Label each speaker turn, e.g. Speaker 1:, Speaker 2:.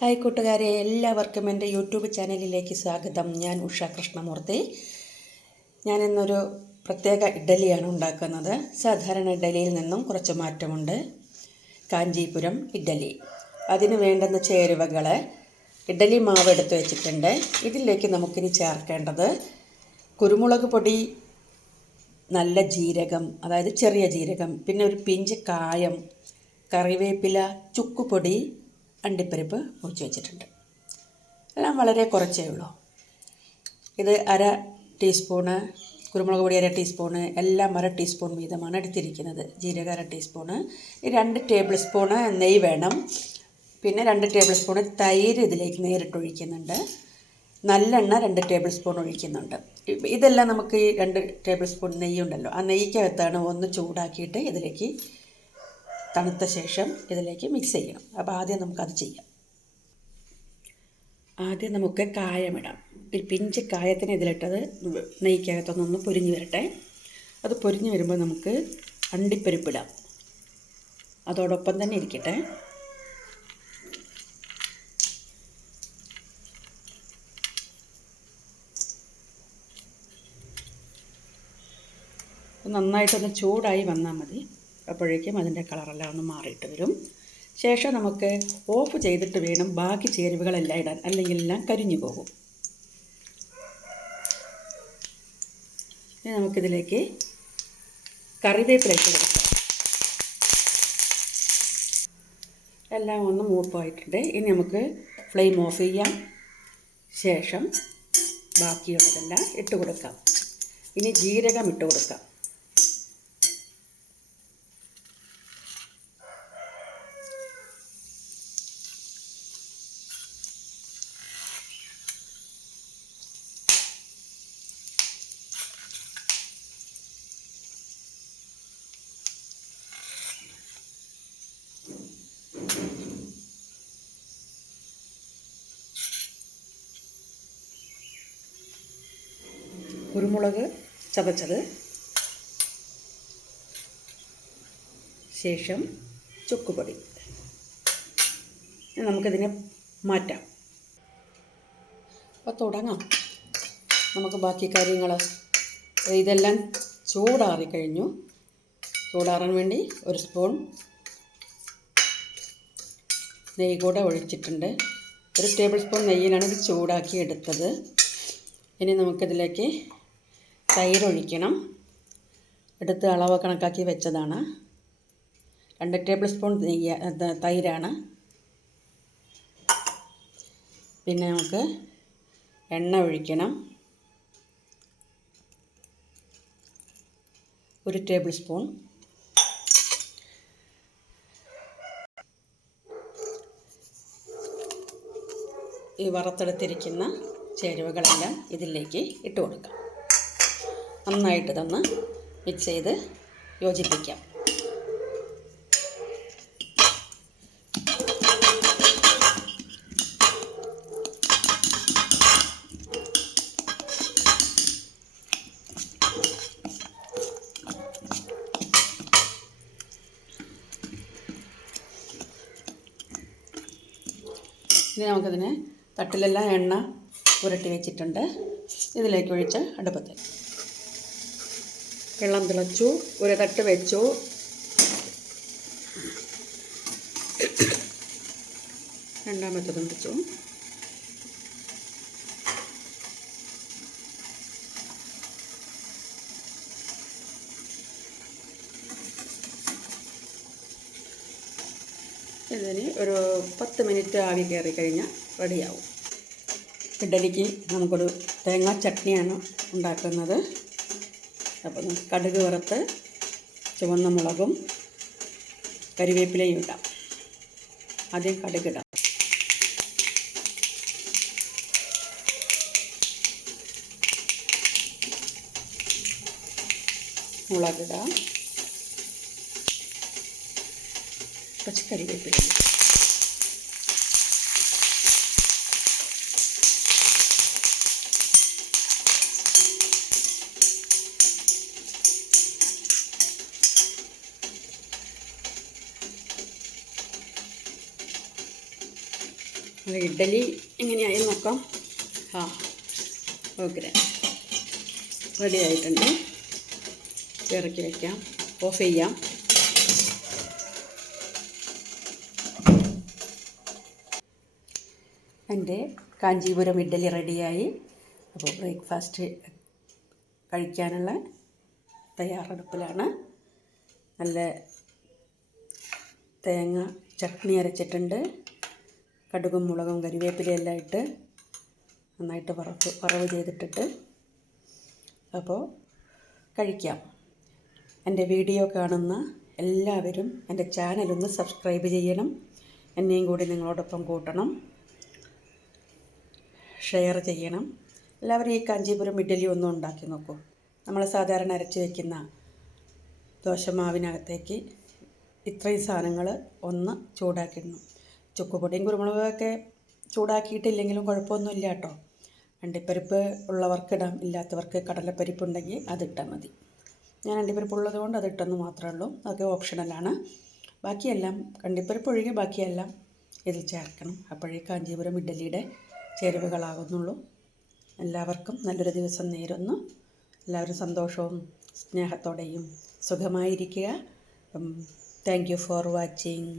Speaker 1: Hi കൂട്ടുകാരെ എല്ലാവർക്കും എന്റെ യൂട്യൂബ് ചാനലിലേക്ക് സ്വാഗതം. ഞാൻ ഉഷ കൃഷ്ണമൂർത്തി. ഞാൻ ഇന്നൊരു പ്രത്യേക ഇഡ്ഡലിയാണ് ഉണ്ടാക്കുന്നത്. സാധാരണ ഇഡ്ഡലിയിൽ നിന്നും കുറച്ച് മാറ്റമുണ്ട്. കാഞ്ചീപുരം ഇഡ്ഡലി. അതിന് വേണ്ടുന്ന ചേരുവകൾ ഇഡ്ഡലി മാവ് എടുത്തു വെച്ചിട്ടുണ്ട്. ഇതിലേക്ക് നമുക്കിനി ചേർക്കേണ്ടത് കുരുമുളക് പൊടി നല്ല ജീരകം അതായത് ചെറിയ ജീരകം പിന്നെ ഒരു പിഞ്ച് കായം കറിവേപ്പില ചുക്കുപൊടി അണ്ടിപ്പരിപ്പ് മുറിച്ച് വെച്ചിട്ടുണ്ട്. എല്ലാം വളരെ കുറച്ചേ ഉള്ളൂ. ഇത് അര ടീസ്പൂണ് കുരുമുളക് പൊടി അര ടീസ്പൂണ് എല്ലാം അര ടീസ്പൂൺ വീതമാണ് എടുത്തിരിക്കുന്നത്. ജീരക അര ടീസ്പൂണ് രണ്ട് ടേബിൾ സ്പൂണ് നെയ്യ് വേണം. പിന്നെ രണ്ട് ടേബിൾ സ്പൂണ് തൈര് ഇതിലേക്ക് നേരിട്ട് ഒഴിക്കുന്നുണ്ട്. നല്ലെണ്ണ രണ്ട് ടേബിൾ സ്പൂൺ ഒഴിക്കുന്നുണ്ട്. ഇതെല്ലാം നമുക്ക് ഈ രണ്ട് ടേബിൾ സ്പൂൺ നെയ്യുണ്ടല്ലോ ആ നെയ്യ്ക്കകത്താണ് ഒന്ന് ചൂടാക്കിയിട്ട് ഇതിലേക്ക് തണുത്ത ശേഷം ഇതിലേക്ക് മിക്സ് ചെയ്യണം. അപ്പോൾ ആദ്യം നമുക്കത് ചെയ്യാം. ആദ്യം നമുക്ക് കായമിടാം. ഒരു പിഞ്ച് കായത്തിന് ഇതിലിട്ടത് നെയ്ക്കകത്തൊന്നൊന്ന് പൊരിഞ്ഞ് വരട്ടെ. അത് പൊരിഞ്ഞ് വരുമ്പോൾ നമുക്ക് അണ്ടിപ്പരിപ്പിടാം. അതോടൊപ്പം തന്നെ ഇരിക്കട്ടെ. നന്നായിട്ടൊന്ന് ചൂടായി വന്നാൽ മതി. അപ്പോഴേക്കും അതിന്റെ കളറെല്ലാം ഒന്ന് മാറിയിട്ട് വരും. ശേഷം നമുക്ക് ഓഫ് ചെയ്തിട്ട് വേണം ബാക്കി ചേരുവകളെല്ലാം ഇടാൻ. അല്ലെങ്കിൽ എല്ലാം കരിഞ്ഞു പോകും. ഇനി നമുക്കിതിലേക്ക് കറിവേപ്പില ഇട്ട് കൊടുക്കാം. എല്ലാം ഒന്ന് മൂപ്പായിട്ടുണ്ട് ഇനി നമുക്ക് ഫ്ലെയിം ഓഫ് ചെയ്യാം. ശേഷം ബാക്കിയുള്ളതെല്ലാം ഇട്ട് കൊടുക്കാം. ഇനി ജീരകം ഇട്ട് കൊടുക്കാം. കുരുമുളക് ചതച്ചത്. ശേഷം ചുക്കുപൊടി. നമുക്കിതിനെ മാറ്റാം. അപ്പോൾ തുടങ്ങാം. നമുക്ക് ബാക്കി കാര്യങ്ങൾ ഇതെല്ലാം ചൂടാറിക്കഴിഞ്ഞു ചൂടാറാൻ വേണ്ടി ഒരു സ്പൂൺ നെയ്യ് കൂടെ ഒഴിച്ചിട്ടുണ്ട്. ഒരു ടേബിൾ സ്പൂൺ നെയ്യിലാണ് ഇത് ചൂടാക്കി എടുത്തത്. ഇനി നമുക്കിതിലേക്ക് തൈര് ഒഴിക്കണം എടുത്ത് അളവ് കണക്കാക്കി വെച്ചതാണ്. രണ്ട് ടേബിൾ സ്പൂൺ തൈരാണ്. പിന്നെ നമുക്ക് എണ്ണ ഒഴിക്കണം. ഒരു ടേബിൾ സ്പൂൺ. ഈ വറുത്തെടുത്തിരിക്കുന്ന ചേരുവകളെല്ലാം ഇതിലേക്ക് ഇട്ട് കൊടുക്കാം. നന്നായിട്ട് ഇതൊന്ന് മിക്സ് ചെയ്ത് യോജിപ്പിക്കാം. ഇനി നമുക്കതിനെ തട്ടിലെല്ലാം എണ്ണ പുരട്ടി വെച്ചിട്ടുണ്ട്. ഇതിലേക്ക് ഒഴിച്ച് അടുപ്പത്ത് വെള്ളം തിളച്ചു ഒരു തട്ട് വെച്ചു. രണ്ടാമത്തതും വെച്ചു. ഇതിന് ഒരു പത്ത് മിനിറ്റ് ആവി കയറി കഴിഞ്ഞാൽ റെഡിയാവും. ഇഡലിക്ക് നമുക്കൊരു തേങ്ങാ ചട്നിയാണ് ഉണ്ടാക്കുന്നത്. അപ്പോൾ നമുക്ക് കടുക് വറുത്ത് ചുവന്ന മുളകും കരിവേപ്പിലയും ഇടാം. ആദ്യം കടുകിടാം മുളകിടാം കുറച്ച് കരിവേപ്പില ഇഡ്ഡലി എങ്ങനെയായി നോക്കാം. ആ ഓക്കെ. റെഡി ആയിട്ടുണ്ട് ഇറക്കി വയ്ക്കാം ഓഫ് ചെയ്യാം. എന്റെ കാഞ്ചീപുരം ഇഡ്ഡലി റെഡിയായി. അപ്പോൾ ബ്രേക്ക്ഫാസ്റ്റ് കഴിക്കാനുള്ള തയ്യാറെടുപ്പിലാണ്. നല്ല തേങ്ങ ചട്നി അരച്ചിട്ടുണ്ട്. കടുകും മുളകും കരിവേപ്പിലയെല്ലാം ഇട്ട് നന്നായിട്ട് വറവ് വറവ് ചെയ്തിട്ടിട്ട് അപ്പോൾ കഴിക്കാം. എന്റെ വീഡിയോ കാണുന്ന എല്ലാവരും എന്റെ ചാനലൊന്ന് സബ്സ്ക്രൈബ് ചെയ്യണം. എന്നെയും കൂടി നിങ്ങളോടൊപ്പം കൂട്ടണം. ഷെയർ ചെയ്യണം. എല്ലാവരും ഈ കാഞ്ചീപുരം ഇഡ്ഡലി ഒന്നും ഉണ്ടാക്കി നോക്കൂ. നമ്മൾ സാധാരണ അരച്ച് വയ്ക്കുന്ന ദോശമാവിനകത്തേക്ക് ഇത്രയും സാധനങ്ങൾ ഒന്ന് ചൂടാക്കിയിടണം ചുക്കുപൊടിയും കുരുമുളകൊക്കെ ചൂടാക്കിയിട്ടില്ലെങ്കിലും കുഴപ്പമൊന്നുമില്ല കേട്ടോ. അണ്ടിപ്പരിപ്പ് ഉള്ളവർക്ക് ഇടാം ഇല്ലാത്തവർക്ക് കടലപ്പരിപ്പ് ഉണ്ടെങ്കിൽ അതിട്ടാൽ മതി. ഞാൻ അണ്ടിപ്പരിപ്പ് ഉള്ളത് കൊണ്ട് അതിട്ടെന്ന് മാത്രമേ ഉള്ളൂ. അതൊക്കെ ഓപ്ഷണലാണ് ബാക്കിയെല്ലാം അണ്ടിപ്പരിപ്പ് ഒഴികെ ബാക്കിയെല്ലാം ഇതിൽ ചേർക്കണം. അപ്പോഴേ കാഞ്ചീപുരം ഇഡ്ഡലിയുടെ ചേരുവകളാകുന്നുള്ളൂ. എല്ലാവർക്കും നല്ലൊരു ദിവസം നേരുന്നു. എല്ലാവരും സന്തോഷവും സ്നേഹത്തോടെയും സുഖമായിരിക്കുക. Thank you for watching